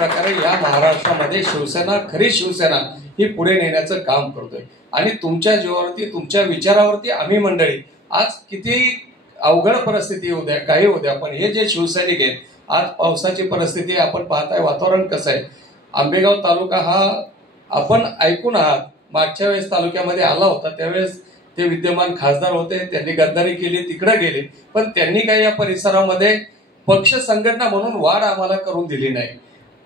प्रकारे या महाराष्ट्रामध्ये शिवसेना, खरी शिवसेना ही पुढे नेण्याचं काम करतोय आणि तुमच्या जीवावरती, तुमच्या विचारावरती आम्ही मंडळी आज किती अवघड परिस्थिती येऊ द्या, काही होऊ द्या, पण हे जे शिवसैनिक आहेत, आज पावसाची परिस्थिती आपण पाहताय, वातावरण कसं आहे. आंबेगाव तालुका हा आपण ऐकून आहात, मागच्या वेळेस तालुक्यामध्ये आला होता, त्यावेळेस ते विद्यमान खासदार होते, त्यांनी गद्दारी केली, तिकडे गेले, पण त्यांनी काही या परिसरामध्ये पक्ष संघटना म्हणून वाढ आम्हाला करून दिली नाही.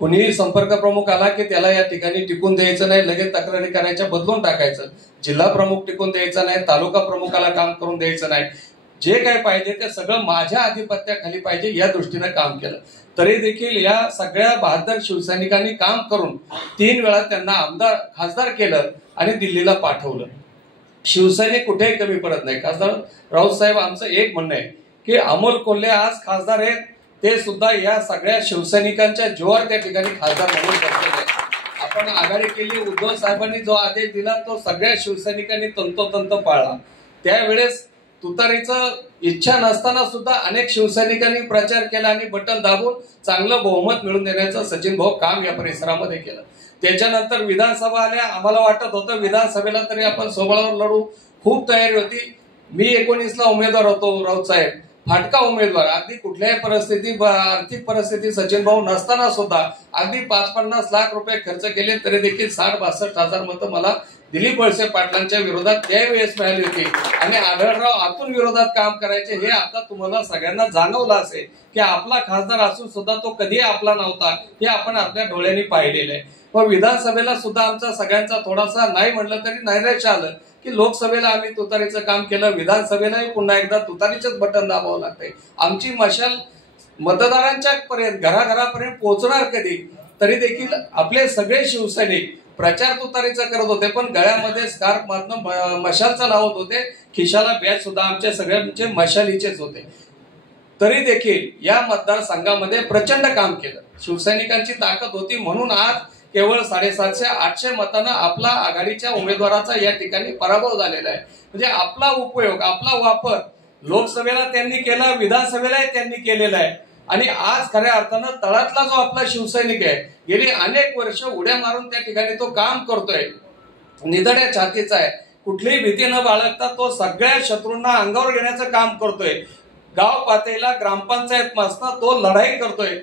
कुणीही संपर्क प्रमुख आला की त्याला या ठिकाणी टिकून द्यायचं नाही, लगेच तक्रारी करायच्या, बदलून टाकायचं. जिल्हा प्रमुख टिकून द्यायचा नाही, तालुका प्रमुखाला काम करून द्यायचं नाही. जे काय पाहिजे ते सगळं माझ्या आधिपत्याखाली पाहिजे या दृष्टीने काम केलं. तरी देखील या सगळ्या बहादर शिवसैनिकांनी काम करून 3 वेळा त्यांना आमदार, खासदार केलं आणि दिल्लीला पाठवलं. शिवसैनिक कुठेही कमी पडत नाही. खासदार राऊत साहेब, आमचं एक म्हणणं आहे की अमोल कोल्हे आज खासदार आहेत, ते सुद्धा या सगळ्या शिवसैनिकांच्या जोर त्या ठिकाणी खासदार म्हणून करते. आपण आघाडी केली, उद्धव साहेबांनी जो आदेश दिला तो सगळ्या शिवसैनिकांनी तंतोतंत पाळला. त्यावेळेस तुतारीचं इच्छा नसताना सुद्धा अनेक शिवसैनिकांनी प्रचार केला आणि बटन दाबून चांगलं बहुमत मिळवून देण्याचं सचिन भाऊ काम या परिसरामध्ये केलं. त्याच्यानंतर विधानसभा आल्या, आम्हाला वाटत होतं विधानसभेला तरी आपण सोबळावर लढू, खूप तयारी होती. मी 19ला उमेदवार होतो, राऊत साहेब फाटका उमेदवार. अगदी कुठल्याही परिस्थिती, आर्थिक परिस्थिती सचिन भाऊ नसताना सुद्धा अगदी 5-50 लाख रुपये खर्च केले, तरी देखील 60-62 हजार मतं मला दिलीप वळसे पाटलांच्या विरोधात त्यावेळेस मिळाली होती आणि आढळराव आतून विरोधात काम करायचे. हे आता तुम्हाला सगळ्यांना जाणवलं असेल की आपला खासदार असून सुद्धा तो कधी आपला नव्हता, हे आपण आपल्या डोळ्यांनी पाहिलेलं आहे. पण विधानसभेला सुद्धा आमचा सगळ्यांचा थोडासा, नाही म्हणलं तरी नैराश्य आलं की लोकसभेला आम्ही तुतारीचं काम केलं, विधानसभेलाही पुन्हा एकदा तुतारीचंच बटन दाबावं लागतंय. आमची मशाल मतदारांच्या पर्यंत, घराघरापर्यंत पोहोचणार कधी? तरी देखील आपले सगळे शिवसैनिक प्रचार तुतारीचा करत होते, पण गळ्यामध्ये स्कार्फ मारून मशालचा लावत होते, खिशाला बॅच सुद्धा आमच्या सगळ्यांचे मशालीचेच होते. तरी देखील या मतदारसंघामध्ये प्रचंड काम केलं. शिवसैनिकांची ताकद होती म्हणून आज केवळ 750-800 मतांना आपला आघाडीच्या उमेदवाराचा या ठिकाणी पराभव झालेला आहे. म्हणजे आपला उपयोग, आपला वापर लोकसभेला त्यांनी केला, विधानसभेलाही त्यांनी केलेला आहे. आणि आज खऱ्या अर्थानं तळातला जो आपला शिवसैनिक आहे, गेली अनेक वर्ष उड्या मारून त्या ठिकाणी तो काम करतोय, निधड्या छातीचा आहे, कुठलीही भीती न बाळगता तो सगळ्या शत्रूंना अंगावर घेण्याचं काम करतोय. गाव पातळीला, ग्रामपंचायत मसना तो लढाई करतोय.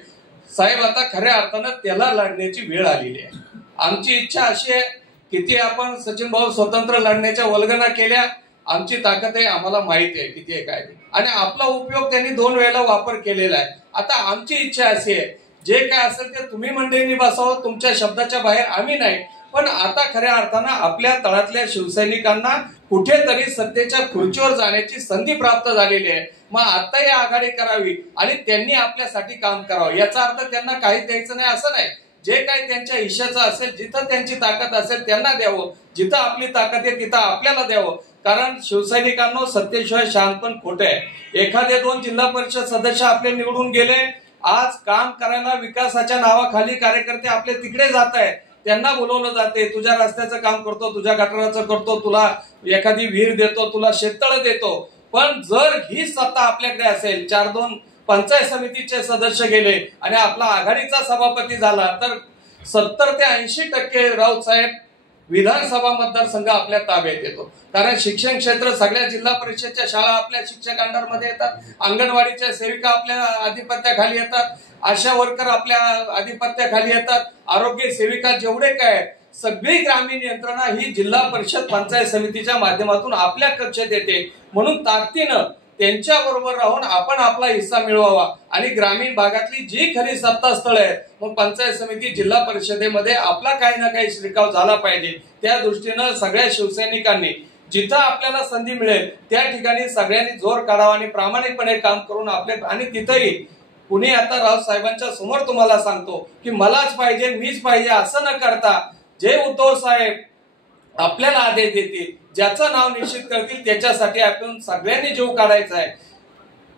साहेब, आता खऱ्या अर्थानं त्याला लढण्याची वेळ आलेली आहे. आमची इच्छा अशी आहे, किती आपण सचिन भाऊ स्वतंत्र लढण्याच्या वल्गना केल्या, आमची ताकद आहे, आम्हाला माहिती आहे किती आहे काय, आणि आपला उपयोग त्यांनी 2 वेळेला वापर केलेला आहे. आता आमची इच्छा अशी आहे, जे काय असेल ते तुम्ही मंडळींनी बसावं, तुमच्या शब्दाच्या बाहेर आम्ही नाही. पण आता खऱ्या अर्थानं आपल्या तळातल्या शिवसैनिकांना कुठेतरी सत्तेच्या खुर्चीवर जाण्याची संधी प्राप्त झालेली आहे. मग आताही आघाडी करावी आणि त्यांनी आपल्यासाठी काम करावं. याचा अर्थ त्यांना काही द्यायचं नाही असं नाही. जे काही त्यांच्या हिश्श्याचं असेल, जिथं त्यांची ताकद असेल त्यांना द्यावं, जिथं आपली ताकद आहे तिथं आपल्याला द्यावं. कारण शिवसैनिकांना सत्तेशिवाय शहाणपण खोटं आहे. एखादे 2 जिल्हा परिषद सदस्य आपले निवडून गेले, आज काम करायला विकासाच्या नावाखाली कार्यकर्ते आपले तिकडे जात आहेत, त्यांना बोलवलं जाते, तुझ्या रस्त्याचं काम करतो, तुझ्या गटाराचं करतो, तुला एखादी विहीर देतो, तुला शेततळ देतो. पण जर ही सत्ता आपल्याकडे असेल, 4-2 पंचायत समितीचे सदस्य गेले आणि आपला आघाडीचा सभापती झाला, तर 70 ते 80% राऊत साहेब विधानसभा मतदारसंघ आपल्या ताब्यात येतो. कारण शिक्षण क्षेत्र, सगळ्या जिल्हा परिषदच्या शाळा आपल्या शिक्षक अंडरमध्ये येतात, अंगणवाडीच्या सेविका आपल्या आधिपत्याखाली येतात, आशा वर्कर आपल्या आधिपत्याखाली येतात, आरोग्य सेविका, जेवढे काय सगळी ग्रामीण यंत्रणा ही जिल्हा परिषद पंचायत समितीच्या माध्यमातून आपल्या कक्षेत येते. म्हणून ताकदीनं त्यांच्या बरोबर राहून आपण आपला हिस्सा मिळवावा आणि ग्रामीण भागातली जी खरी सत्तास्थळ आहेत, मग पंचायत समिती, जिल्हा परिषदेमध्ये आपला काही ना काही शिरकाव झाला पाहिजे. त्या दृष्टीनं सगळ्या शिवसैनिकांनी जिथं आपल्याला संधी मिळेल त्या ठिकाणी सगळ्यांनी जोर काढावा आणि प्रामाणिकपणे काम करून आपले, आणि तिथंही कुणी आता राऊत साहेबांच्या समोर तुम्हाला सांगतो की मलाच पाहिजे, मीच पाहिजे असं न करता, जे उद्धव साहेब आपल्याला आदेश देतील, ज्याचं नाव निश्चित करतील, त्याच्यासाठी आपण सगळ्यांनी जीव काढायचा आहे.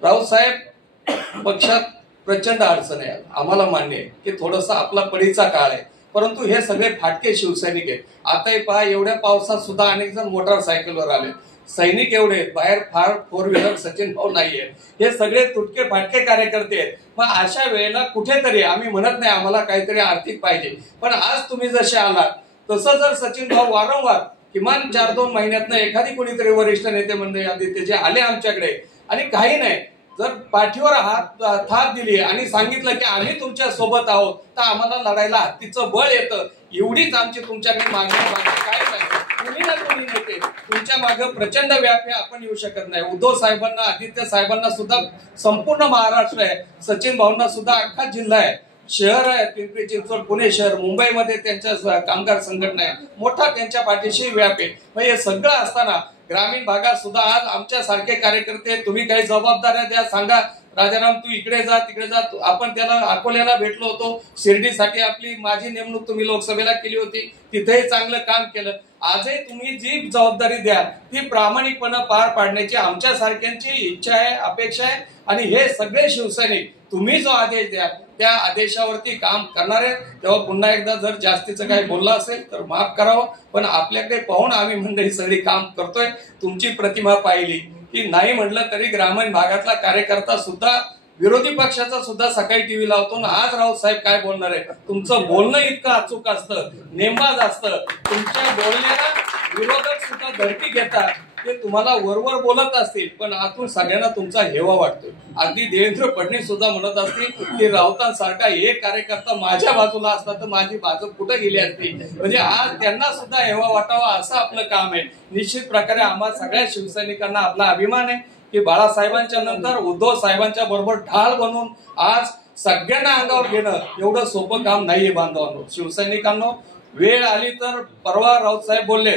राऊत साहेब, पक्षात प्रचंड अडचण आहे, आम्हाला मान्य आहे की थोडासा आपला पडीचा काळ आहे, परंतु हे सगळे फाटके शिवसैनिक आहेत. आताही पहा, एवढ्या पावसात सुद्धा अनेक जण मोटारसायकलवर आले. सैनिक एवढे आहेत, बाहेर फार फोर व्हीलर सचिन भाऊ नाहीये, हे सगळे तुटके फाटके कार्यकर्ते आहेत. मग अशा वेळेला कुठेतरी आम्ही म्हणत नाही आम्हाला काहीतरी आर्थिक पाहिजे, पण आज तुम्ही जसे आलात तसं जर सचिन भाऊ वारंवार किमान 4-2 महिन्यातनं एखादी कोणीतरी वरिष्ठ नेते मंडळी आदित्य जे आले आमच्याकडे आणि काही नाही जर पाठीवर हात थाप दिली आणि सांगितलं की आम्ही तुमच्या सोबत आहोत तर आम्हाला लढायला हत्तीचं बळ येतं, एवढीच आमची तुमच्याकडे मागणी काय नाही. कुणी ना कुणी नेते तुमच्या मागे प्रचंड व्याप आहे, आपण येऊ शकत नाही. उद्धव साहेबांना आदित्य साहेबांना सुद्धा संपूर्ण महाराष्ट्र आहे, सचिन भाऊंना सुद्धा अख्खा जिल्हा आहे, शहर आहे, पिंपरी चिंचवड पुणे शहर, मुंबईमध्ये त्यांच्या कामगार संघटना आहे, मोठा त्यांच्या पाठीशी व्याप आहे. मग हे सगळं असताना ग्रामीण भागात सुद्धा आज आमच्या सारखे कार्यकर्ते तुम्ही काही जबाबदाऱ्या द्या, सांगा राजाराम तू इकडे जा तिकडे जा. आपण त्याला अकोल्याला भेटलो होतो, शिर्डीसाठी आपली माझी नेमणूक तुम्ही लोकसभेला केली होती, तिथेही चांगलं काम केलं. आजही तुम्ही जी जबाबदारी द्या ती प्रामाणिकपणे पार पाडण्याची आमच्या सारख्यांची इच्छा आहे, अपेक्षा आहे. आणि हे सगळे शिवसैनिक तुम्ही जो आदेश द्या त्या आदेशावरती काम करणार आहेत. तेव्हा पुन्हा एकदा जर जास्तीचं काही बोललं असेल तर माफ करावं, पण आपल्याकडे पाहून आम्ही मंडळी सगळी काम करतोय. तुमची प्रतिमा पाहिली की नाही म्हटलं तरी ग्रामीण भागातला कार्यकर्ता सुद्धा विरोधी पक्षाचा सुद्धा सकाळी टीव्ही लावतो ना आज राऊत साहेब काय बोलणार आहे. तुमचं बोलणं इतकं अचूक असतं, नेमबाज असतं, तुमच्या बोलण्याला विरोधक सुद्धा धडकी घेतात. ते तुम्हाला वरवर बोलत असतील पण आतून सगळ्यांना तुमचा हेवा वाटतोय. अगदी देवेंद्र फडणवीस सुद्धा म्हणत असतील की राऊतांसारखा एक कार्यकर्ता माझ्या बाजूला असता तर माझी बाजू कुठे गेली असती. म्हणजे आज त्यांना सुद्धा हेवा वाटावा असं आपलं काम आहे. निश्चित प्रकारे आम्हा सगळ्या शिवसैनिकांना आपला अभिमान आहे की बाळासाहेबांच्या नंतर उद्धव साहेबांच्या बरोबर ढाल बनून आज सगळ्यांना अंगावर घेणं एवढं सोपं काम नाहीये बांधवांनो. शिवसैनिकांनो वेळ आली तर परवा राऊत साहेब बोलले